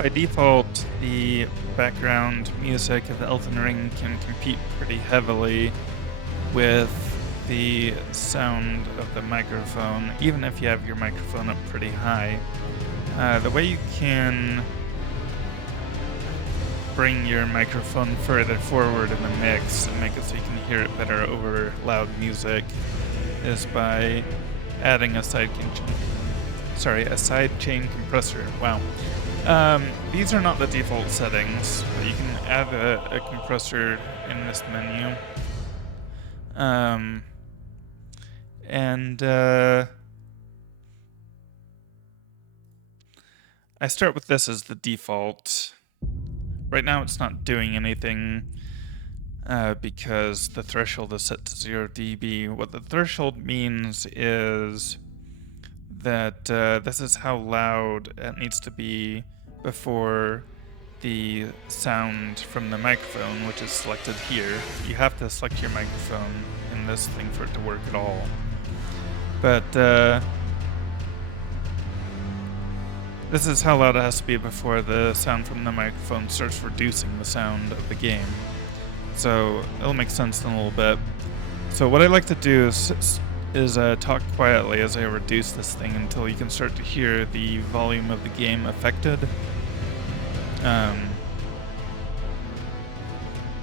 by default, the background music of Elden Ring can compete pretty heavily with the sound of the microphone, even if you have your microphone up pretty high. The way you can bring your microphone further forward in the mix and make it so you can hear it better over loud music is by adding a sidechain compressor. Wow. These are not the default settings, but you can add a compressor in this menu. I start with this as the default. Right now it's not doing anything because the threshold is set to 0 dB. What the threshold means is that this is how loud it needs to be before the sound from the microphone, which is selected here. You have to select your microphone in this thing for it to work at all. But this is how loud it has to be before the sound from the microphone starts reducing the sound of the game. So it'll make sense in a little bit. So what I like to do is talk quietly as I reduce this thing until you can start to hear the volume of the game affected.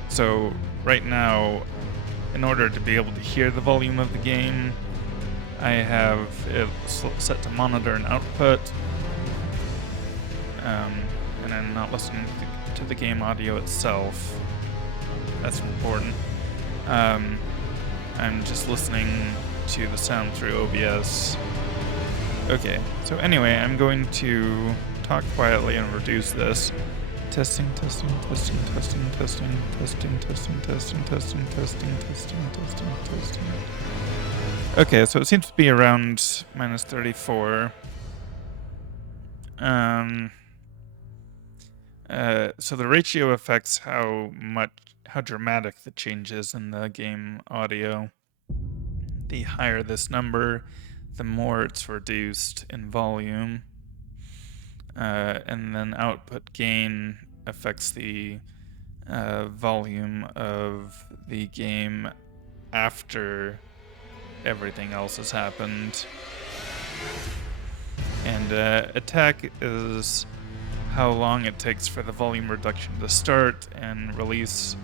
So right now, in order to be able to hear the volume of the game, I have it set to monitor and output, and I'm not listening to the game audio itself. That's important. I'm just listening to the sound through OBS. Okay, so anyway, I'm going to talk quietly and reduce this. Testing. Okay, so it seems to be around -34. So the ratio affects how dramatic the change is in the game audio. The higher this number, the more it's reduced in volume. And then output gain affects the volume of the game after everything else has happened. And attack is how long it takes for the volume reduction to start, and release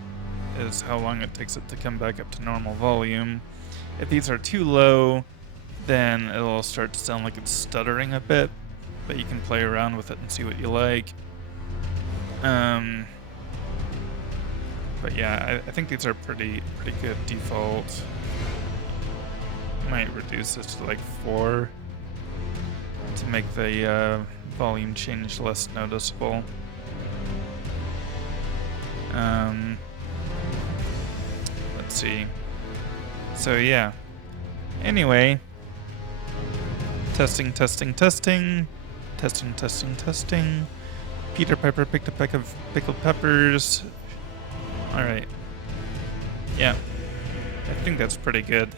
is how long it takes it to come back up to normal volume. If these are too low, then it'll start to sound like it's stuttering a bit, but you can play around with it and see what you like. But yeah, I think these are pretty good default. Might reduce this to like 4 to make the volume change less noticeable. Let's see. So yeah. Anyway. Testing. Peter Piper picked a peck of pickled peppers. Alright. Yeah. I think that's pretty good.